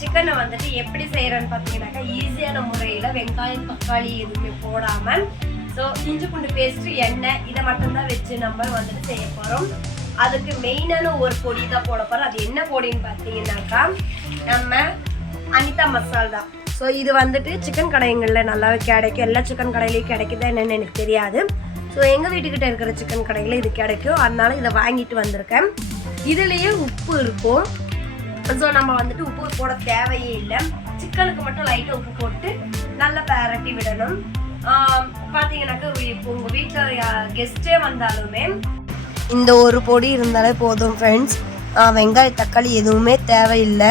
சிக்கனை வந்துட்டு எப்படி செய்யறேன்னு பார்த்தீங்கன்னாக்கா ஈஸியான முறையில் வெங்காயம் தக்காளி எதுவுமே போடாமல் ஸோ இஞ்சி பூண்டு பேஸ்ட்டு எண்ணெய் இதை மட்டும்தான் வச்சு நம்ம வந்துட்டு செய்ய போகிறோம் அதுக்கு மெயினான ஒரு பொடி தான் போட போகிறோம் அது என்ன பொடின்னு பார்த்தீங்கன்னாக்கா நம்ம அனிதா மசால் தான். ஸோ இது வந்துட்டு சிக்கன் கடைங்களில் நல்லாவே கிடைக்கும். எல்லா சிக்கன் கடையிலையும் கிடைக்குதா என்னென்னு எனக்கு தெரியாது. ஸோ எங்கள் வீட்டுக்கிட்ட இருக்கிற சிக்கன் கடையில் இது கிடைக்கும். அதனால இதை வாங்கிட்டு வந்திருக்கேன். இதுலேயே உப்பு இருக்கும். ஸோ நம்ம வந்துட்டு உப்பு போட தேவையே இல்லை. சிக்கனுக்கு மட்டும் லைட்டாக உப்பு போட்டு நல்லா பரட்டி விடணும். பார்த்தீங்கன்னாக்கா இப்போ உங்கள் வீட்டில் கெஸ்ட்டே வந்தாலுமே இந்த ஒரு பொடி இருந்தாலே போதும் ஃப்ரெண்ட்ஸ் வெங்காய தக்காளி எதுவுமே தேவையில்லை.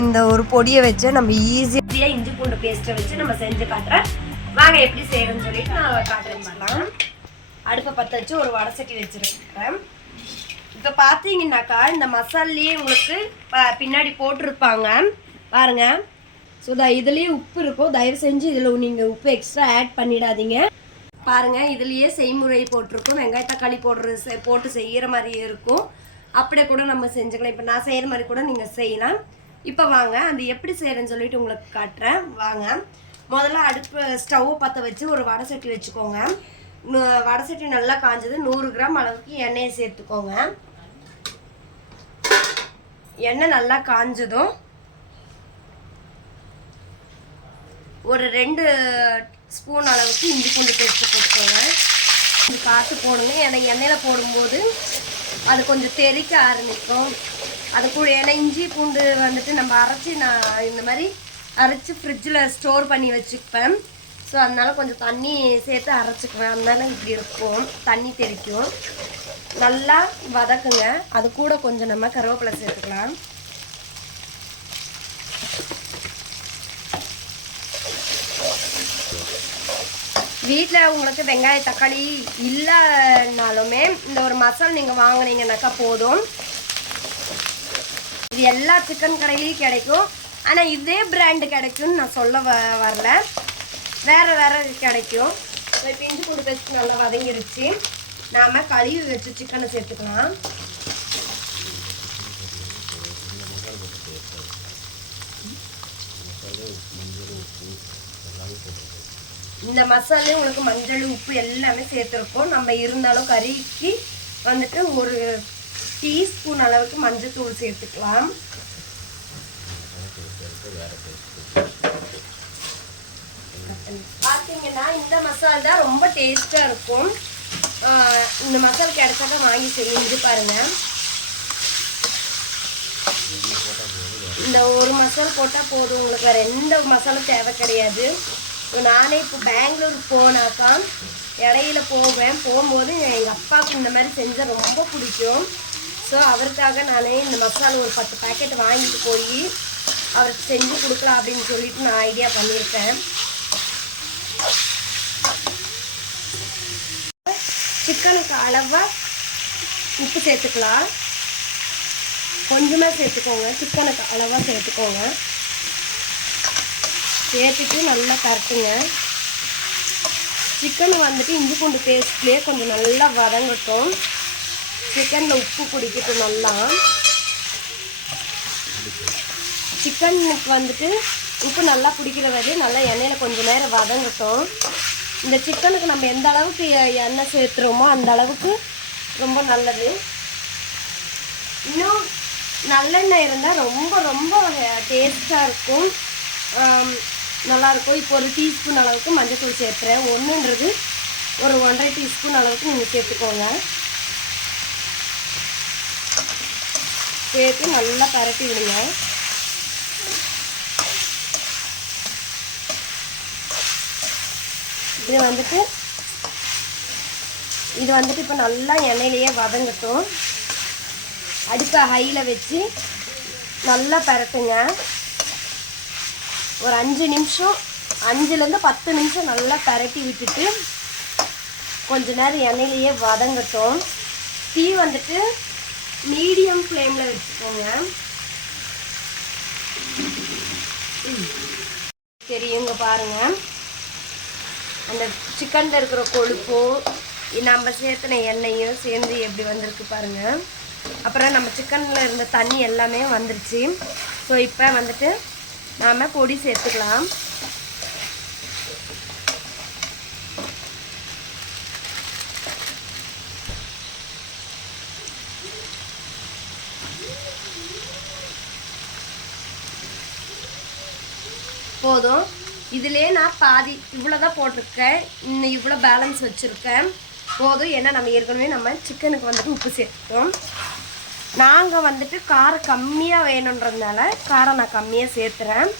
இந்த ஒரு பொடியை வச்சு நம்ம ஈஸியாக இஞ்சி பூண்டு பேஸ்ட்டை வச்சு நம்ம செஞ்சு காட்டுறேன். வாங்க எப்படி செய்யறேன்னு சொல்லிட்டு நான் காட்டுறேன் பண்ணலாம் அடுப்பை பற்ற வச்சு ஒரு வடை சட்டி வச்சுருக்கேன் இப்போ பார்த்தீங்கன்னாக்கா இந்த மசாலையே உங்களுக்கு பின்னாடி போட்டிருப்பாங்க. பாருங்க. ஸோ த இதுலேயே உப்பு இருக்கும். தயவு செஞ்சு இதில் நீங்கள் உப்பு எக்ஸ்ட்ரா ஆட் பண்ணிடாதீங்க. பாருங்கள் இதுலேயே செய்முறை போட்டிருக்கும். வெங்காய தக்காளி போடுற செ- போட்டு செய்கிற மாதிரியே இருக்கும். அப்படியே கூட நம்ம செஞ்சுக்கலாம். இப்போ நான் செய்கிற மாதிரி கூட நீங்கள் செய்யலாம். இப்போ வாங்க. அது எப்படி செய்கிறேன்னு சொல்லிட்டு உங்களுக்கு காட்டுறேன். வாங்க. முதல்ல அடுப்பு ஸ்டவ் பற்ற வச்சு ஒரு வடை சட்டி வச்சுக்கோங்க. வடை சட்டி நல்லா காஞ்சது. நூறு கிராம் அளவுக்கு எண்ணெயை சேர்த்துக்கோங்க. எண்ணெய் நல்லா காஞ்சதும் ஒரு ரெண்டு ஸ்பூன் அளவுக்கு இஞ்சி பூண்டு பேஸ்ட்டு போட்டுக்கோங்க. இது பார்த்து போடுங்க ஏன்னா எண்ணெயில் போடும்போது அது கொஞ்சம் தெறிக்க ஆரம்பிக்கும். அது ஏன்னா இஞ்சி பூண்டு வந்துட்டு நம்ம அரைச்சி நான் இந்த மாதிரி அரைச்சி ஃப்ரிட்ஜில் ஸ்டோர் பண்ணி வச்சுப்பேன். ஸோ அதனால் கொஞ்சம் தண்ணி சேர்த்து அரைச்சிக்குவேன். அதனால இப்படி இருக்கும். தண்ணி தெறிக்கும். நல்லா வதக்குங்க. அது கூட கொஞ்சம் நம்ம கருவேப்பிலை சேர்த்துக்கலாம். வீட்டில் உங்களுக்கு வெங்காய தக்காளி இல்லைனாலுமே இந்த ஒரு மசால் நீங்கள் வாங்குனீங்கன்னாக்கா போதும். இது எல்லா சிக்கன் கடையிலையும் கிடைக்கும். ஆனால் இதே பிராண்டு கிடைக்கும்னு நான் சொல்ல வ வரல. வேறு வேறு கிடைக்கும். இப்போ இஞ்சி பூண்டு பேஸ்ட் நல்லா வதங்கிருச்சு. நாம் கழுவி வச்சு சிக்கனை சேர்த்துக்கலாம். இந்த மசாலையும் உங்களுக்கு மஞ்சள் உப்பு எல்லாமே சேர்த்துருக்கோம். நம்ம இருந்தாலும் கறிக்கு வந்துட்டு ஒரு டீஸ்பூன் அளவுக்கு மஞ்சள் தூள் சேர்த்துக்கலாம். பார்த்தீங்கன்னா இந்த மசாலா தான் ரொம்ப டேஸ்ட்டாக இருக்கும். இந்த மசால் கிடைச்சாக்க வாங்கி செஞ்சு பாருங்கள் இந்த ஒரு மசால் போட்டால் போதும். உங்களுக்கு வேறு எந்த மசாலும் தேவை கிடையாது. நானே இப்போ பெங்களூர் போனாக்கா இடையில போவேன். போகும்போது எங்கள் அப்பாவுக்கு இந்த மாதிரி செஞ்சால் ரொம்ப பிடிக்கும். ஸோ அவருக்காக நானே இந்த மசாலா ஒரு பத்து பாக்கெட் வாங்கிட்டு போய் அவருக்கு செஞ்சு கொடுக்கலாம் அப்படின்னு சொல்லிட்டு நான் ஐடியா பண்ணியிருக்கேன். சிக்கனுக்கு அளவாக உப்பு சேர்த்துக்கலாம். கொஞ்சமாக சேர்த்துக்கோங்க. சிக்கனுக்கு அளவாக சேர்த்துக்கோங்க. சேர்த்துட்டு நல்லா கரட்டுங்க. சிக்கன் வந்துட்டு இஞ்சி பூண்டு பேஸ்ட்லேயே கொஞ்சம் நல்லா வதங்கட்டும். சிக்கனில் உப்பு பிடிக்கட்டும் நல்லா. சிக்கனுக்கு வந்துட்டு உப்பு நல்லா பிடிக்கிற வரையும் நல்லா எண்ணெயில் கொஞ்சம் நேரம் வதங்கட்டும். இந்த சிக்கனுக்கு நம்ம எந்த அளவுக்கு எண்ணெய் சேர்த்துறோமோ அந்த அளவுக்கு ரொம்ப நல்லது. இன்னும் நல்லெண்ணெய் இருந்தால் ரொம்ப ரொம்ப டேஸ்ட்டாக இருக்கும். நல்லாயிருக்கும் இப்போ ஒரு டீஸ்பூன் அளவுக்கு மஞ்சள்தூள் சேர்த்துறேன். ஒன்றுன்றது ஒரு ஒன்றரை டீஸ்பூன் அளவுக்கு நீங்கள் சேர்த்துக்கோங்க. சேர்த்து நல்லா பரட்டி விடுங்க. இது வந்துட்டு இது வந்துட்டு இப்போ நல்லா எண்ணெயிலேயே வதங்கட்டும். அடுப்பை ஹையில் வச்சு நல்லா பரட்டுங்க. ஒரு அஞ்சு நிமிஷம் அஞ்சுலேருந்து பத்து நிமிஷம் நல்லா பரட்டி விட்டுட்டு கொஞ்ச நேரம் எண்ணெயிலேயே வதங்கட்டும். டீ வந்துட்டு மீடியம் ஃப்ளேமில் வச்சுக்கோங்க. தெரியுங்க பாருங்கள் அந்த சிக்கனில் இருக்கிற கொழுப்பும் நம்ம சேர்த்துன எண்ணெயும் சேர்ந்து எப்படி வந்திருக்கு பாருங்கள் அப்புறம் நம்ம சிக்கனில் இருந்த தண்ணி எல்லாமே வந்துருச்சு. ஸோ இப்போ வந்துட்டு நாம் பொடி சேர்த்துக்கலாம். போதும். இதிலே நான் பாதி இவ்வளோ தான் போட்டிருக்கேன். இன்னும் இவ்வளோ பேலன்ஸ் வச்சுருக்கேன். போதும். ஏன்னா நம்ம ஏற்கனவே நம்ம சிக்கனுக்கு வந்துட்டு உப்பு சேர்த்துட்டோம். நாங்கள் வந்துட்டு காரம் கம்மியாக வேணுன்றதுனால காரம் நான் கம்மியாக சேர்த்துறேன்.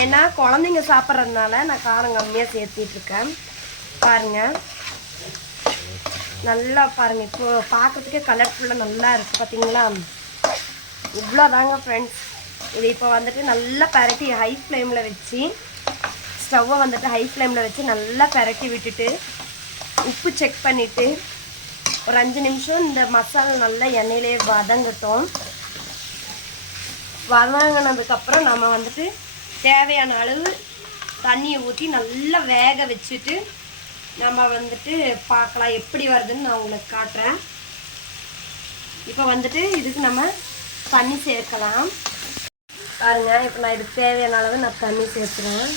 ஏன்னா குழந்தைங்க சாப்பிட்றதுனால நான் காரம் கம்மியாக சேர்த்திட்ருக்கேன் பாருங்கள் நல்லா பாருங்கள் இப்போ பார்க்குறதுக்கே கலர்ஃபுல்லாக நல்லா இருக்குது பார்த்தீங்களா இவ்வளோ தாங்க ஃப்ரெண்ட்ஸ் இது இப்போ வந்துட்டு நல்லா பரட்டி ஹை ஃப்ளேமில் வச்சு ஸ்டவ்வை வந்துட்டு ஹை ஃப்ளேமில் வச்சு நல்லா பரட்டி விட்டுட்டு உப்பு செக் பண்ணிவிட்டு ஒரு அஞ்சு நிமிஷம் இந்த மசாலா நல்லா எண்ணெயிலே வதங்கட்டும். வதங்கினதுக்கப்புறம் நம்ம வந்துட்டு தேவையான அளவு தண்ணியை ஊற்றி நல்லா வேக வச்சுட்டு நம்ம வந்துட்டு பார்க்கலாம் எப்படி வருதுன்னு நான் உங்களுக்கு காட்டுறேன். இப்போ வந்துட்டு இதுக்கு நம்ம தண்ணி சேர்க்கலாம். பாருங்க இப்போ நான் இதுக்கு தேவையான அளவு நான் தண்ணி சேர்த்துறேன்.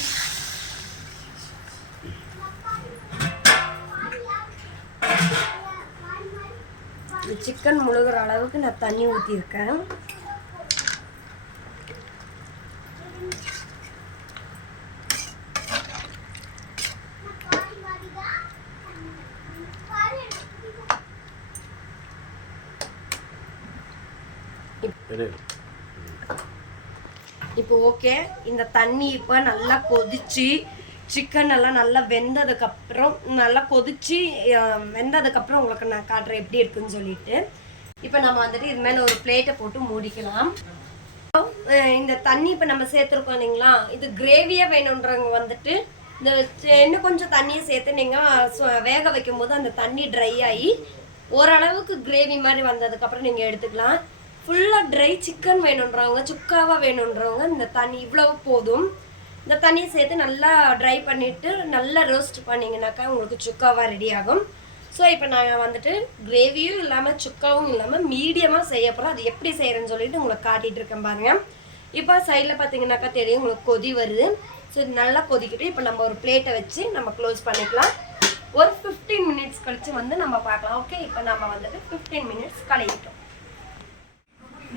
சிக்கன் முழுகிற அளவுக்கு நான் தண்ணி ஊற்றிருக்கேன் இப்போ ஓகே இந்த தண்ணி இப்போ நல்லா கொதிச்சு சிக்கன் எல்லாம் நல்லா வெந்ததுக்கப்புறம் நல்லா கொதிச்சு வெந்ததுக்கப்புறம் உங்களுக்கு நான் காட்டுறேன் எப்படி இருக்குன்னு சொல்லிட்டு. இப்போ நம்ம வந்துட்டு இது மேலே ஒரு பிளேட்டை போட்டு மூடிக்கலாம். இந்த தண்ணி இப்போ நம்ம சேர்த்துருக்கோம் இல்லைங்களா? இது கிரேவியாக வேணுன்றவங்க வந்துட்டு இந்த இன்னும் கொஞ்சம் தண்ணியை சேர்த்து நீங்கள் வேக வைக்கும் போது அந்த தண்ணி ட்ரை ஆகி ஓரளவுக்கு கிரேவி மாதிரி வந்ததுக்கப்புறம் நீங்கள் எடுத்துக்கலாம். ஃபுல்லாக ட்ரை சிக்கன் வேணுன்றவங்க சுக்காவாக வேணுன்றவங்க இந்த தண்ணி இவ்வளவு போதும். இந்த தண்ணியை சேர்த்து நல்லா ட்ரை பண்ணிவிட்டு நல்லா ரோஸ்ட் பண்ணிங்கனாக்கா உங்களுக்கு சுக்காவாக ரெடி ஆகும். ஸோ இப்போ நாங்கள் வந்துட்டு கிரேவியும் இல்லாமல் சுக்காவும் இல்லாமல் மீடியமாக செய்ய போகிறோம் அது எப்படி செய்கிறேன்னு சொல்லிட்டு உங்களுக்கு காட்டிகிட்டு இருக்கேன் பாருங்க. இப்போ சைடில் பார்த்தீங்கன்னாக்கா தெரியும் உங்களுக்கு கொதி வருது. ஸோ இது நல்லா கொதிக்கிட்டு இப்போ நம்ம ஒரு பிளேட்டை வச்சு நம்ம க்ளோஸ் பண்ணிக்கலாம். ஒரு ஃபிஃப்டீன் மினிட்ஸ் கழித்து வந்து நம்ம பார்க்கலாம். ஓகே இப்போ நம்ம வந்துட்டு ஃபிஃப்டீன் மினிட்ஸ் கழிக்கிட்டோம்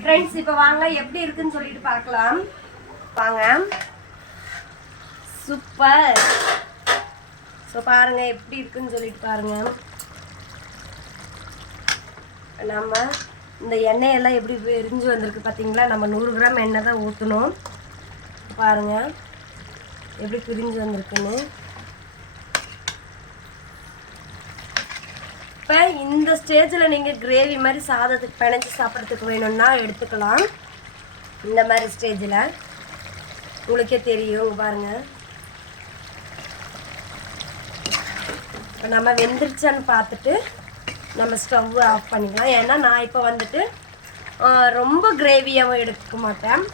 ஃப்ரெண்ட்ஸ் இப்போ வாங்க. எப்படி இருக்குன்னு சொல்லிட்டு பார்க்கலாம். வாங்க. சூப்பர் ஸோ பாருங்க எப்படி இருக்குன்னு சொல்லிட்டு பாருங்க. நம்ம இந்த எண்ணெயெல்லாம் எப்படி எரிஞ்சு வந்திருக்கு பார்த்தீங்களா? நம்ம நூறு கிராம் எண்ணெய் தான் ஊற்றணும் பாருங்க எப்படி பிரிஞ்சு வந்திருக்குன்னு. இப்போ இந்த ஸ்டேஜில் நீங்கள் கிரேவி மாதிரி சாதத்துக்கு பிணைஞ்சி சாப்பிட்றதுக்கு வேணும்னா எடுத்துக்கலாம். இந்த மாதிரி ஸ்டேஜில் உங்களுக்கே தெரியும் பாருங்கள் இப்போ நம்ம வெந்துருச்சான்னு பார்த்துட்டு நம்ம ஸ்டவ் ஆஃப் பண்ணிக்கலாம். ஏன்னா நான் இப்போ வந்துட்டு ரொம்ப கிரேவியாகவும் எடுக்க மாட்டேன்.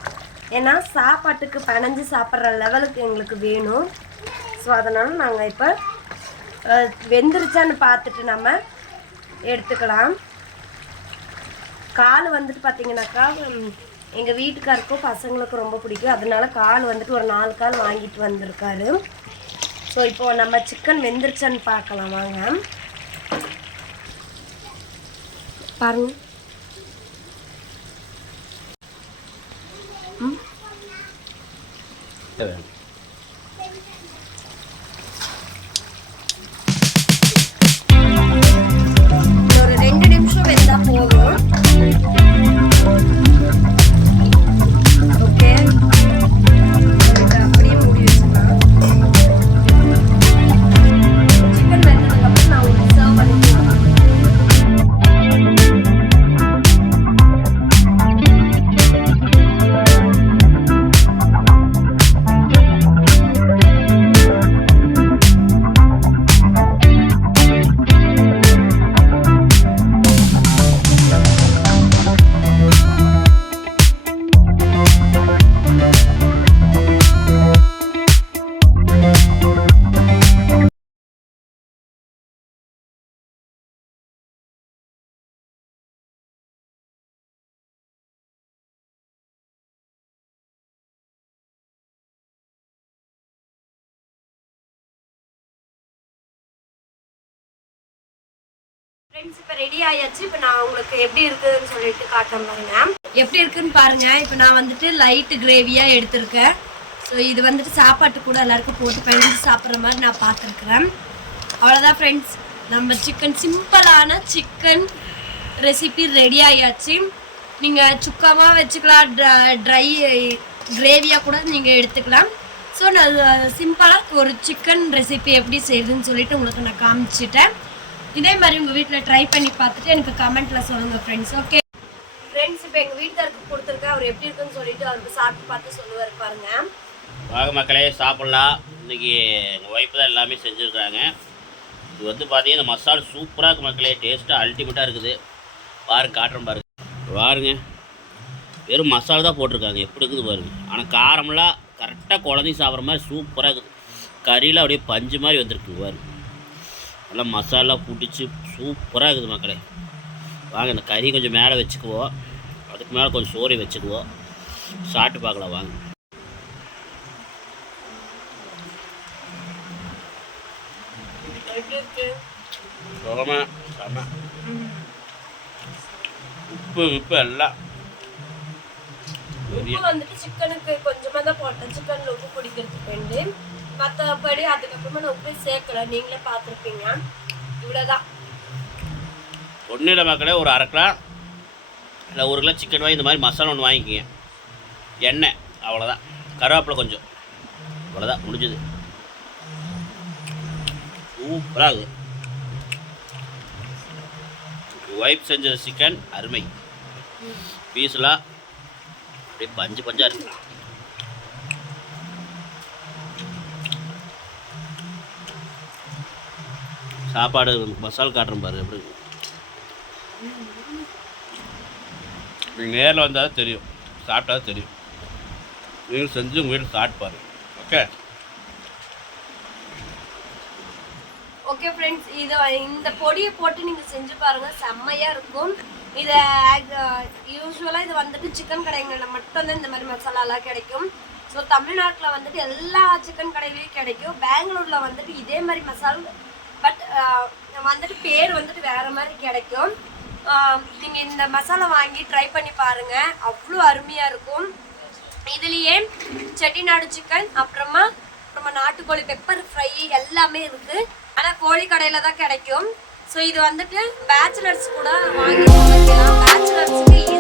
ஏன்னா சாப்பாட்டுக்கு பிணைஞ்சு சாப்பிட்ற லெவலுக்கு எங்களுக்கு வேணும். ஸோ அதனால் நாங்கள் இப்போ வெந்துருச்சான்னு பார்த்துட்டு நம்ம எடுத்துக்கலாம். கால் வந்துட்டு பார்த்தீங்கன்னாக்கா எங்கள் வீட்டுக்காருக்கும் பசங்களுக்கும் ரொம்ப பிடிக்கும். அதனால கால் வந்துட்டு ஒரு நாலு கால் வாங்கிட்டு வந்திருக்காரு. ஸோ இப்போ நம்ம சிக்கன் வெந்துருச்சான்னு பார்க்கலாம். வாங்க. பாருங்க. ம். ஃப்ரெண்ட்ஸ் இப்போ ரெடி ஆயாச்சு. இப்போ நான் உங்களுக்கு எப்படி இருக்குதுன்னு சொல்லிட்டு காட்டுறேன் பாருங்க எப்படி இருக்குன்னு பாருங்க. இப்போ நான் வந்துட்டு லைட் கிரேவியாக எடுத்திருக்கேன். ஸோ இது வந்துட்டு சாப்பாட்டு கூட எல்லாருக்கும் போட்டு பயன்படுத்தி சாப்பிட்ற மாதிரி நான் பார்த்துருக்குறேன். அவ்வளோதான் ஃப்ரெண்ட்ஸ் நம்ம சிக்கன் சிம்பிளான சிக்கன் ரெசிபி ரெடி ஆயாச்சு. நீங்கள் சுக்கமாக வச்சுக்கலாம். ட்ரை கிரேவியாக கூட நீங்கள் எடுத்துக்கலாம். ஸோ நான் சிம்பிளாக ஒரு சிக்கன் ரெசிபி எப்படி செய்யுதுன்னு சொல்லிட்டு உங்களுக்கு நான் காமிச்சிட்டேன். இதே மாதிரி உங்கள் வீட்டில் ட்ரை பண்ணி பார்த்துட்டு எனக்கு கமெண்ட்டில் சொல்லுங்கள் ஃப்ரெண்ட்ஸ் ஓகே ஃப்ரெண்ட்ஸ் இப்போ எங்கள் வீட்டுக்காருக்கு கொடுத்துருக்கேன் அவர் எப்படி இருக்குன்னு சொல்லிட்டு அவருக்கு சாப்பிட்டு பார்த்து சொல்லுவார் பாருங்க. வாங்க மக்களே சாப்பிட்லாம். இன்னைக்கு எங்கள் ஒய்ஃப் தான் எல்லாமே செஞ்சுருக்காங்க இது வந்து பார்த்தீங்கன்னா இந்த மசாலா சூப்பராக இருக்கு மக்களே. டேஸ்ட்டாக அல்டிமேட்டாக இருக்குது. பாருங்க காட்டுறேன் பாருங்க. பாருங்க வெறும் மசாலா தான் போட்டிருக்காங்க. எப்படி இருக்குது பாருங்க. ஆனால் காரமெல்லாம் கரெக்டாக குழந்தைங்க சாப்பிட்ற மாதிரி சூப்பராக இருக்குது. கறியில் அப்படியே பஞ்சு மாதிரி வந்திருக்கு பாருங்க. நல்லா மசாலா பிடிச்சி சூப்பராக இருக்குது மக்களே. வாங்க இந்த கறி கொஞ்சம் மேலே வச்சுக்குவோம் அதுக்கு மேலே கொஞ்சம் சோறை வச்சுக்குவோம் சாப்பிட்டு பார்க்கலாம் வாங்க. உப்பு உப்பு எல்லாம். உப்பு வந்துட்டு சிக்கனுக்கு கொஞ்சமாக தான் போட்டேன். சிக்கனில் உப்பு பிடிக்கிறதுக்கு வேண்டி. மற்றபடி அதுக்கப்புறமா நான் உப்பு சேர்க்கல. நீங்களே பார்த்துருப்பீங்க. இவ்வளோதான் ஒன்றும் இல்லை மக்களே ஒரு அரை கிலோ இல்லை ஒரு கிலோ சிக்கன் வாங்கி இந்த மாதிரி மசாலா ஒன்று வாங்கிக்கிங்க. எண்ணெய் அவ்வளோதான் கருவேப்பிலை கொஞ்சம். அவ்வளோதான் முடிஞ்சது. சூப்பராக இருக்குது ஒய்ஃப் செஞ்ச சிக்கன் அருமை. பீஸ்லாம் அப்படியே பஞ்சு பஞ்சாக இருக்குது சாப்பாடு மசாலா காட்டுறேன் பாரு எப்படி நீங்கள் நேரில் வந்தால் தான் தெரியும். சாப்பிட்டா தெரியும். நீங்கள் செஞ்சு உங்கள் வீட்டில் சாப்பிட்டு பாருங்க ஓகே ஓகே ஃப்ரெண்ட்ஸ் இதை இந்த பொடியை போட்டு நீங்கள் செஞ்சு பாருங்கள் செம்மையாக இருக்கும். இதை யூஸ்வலாக இது வந்துட்டு சிக்கன் கடைங்களில் மட்டும்தான் இந்த மாதிரி மசாலாலாம் கிடைக்கும். ஸோ தமிழ்நாட்டில் வந்துட்டு எல்லா சிக்கன் கடையிலையும் கிடைக்கும். பெங்களூரில் வந்துட்டு இதே மாதிரி மசாலா பட் uh, வந்துட்டு பேர் வந்துட்டு வேறு மாதிரி கிடைக்கும். நீங்கள் இந்த மசாலா வாங்கி ட்ரை பண்ணி பாருங்கள் அவ்வளோ அருமையாக இருக்கும். இதுலேயே செட்டிநாடு சிக்கன் அப்புறமா அப்புறமா நாட்டுக்கோழி பெப்பர் ஃப்ரை எல்லாமே இருக்கு. ஆனால் கோழி கடையில் தான் கிடைக்கும். ஸோ இது வந்துட்டு பேச்சுலர்ஸ் கூட வாங்கி சமைக்கலாம் பேச்சுலர்ஸுக்கு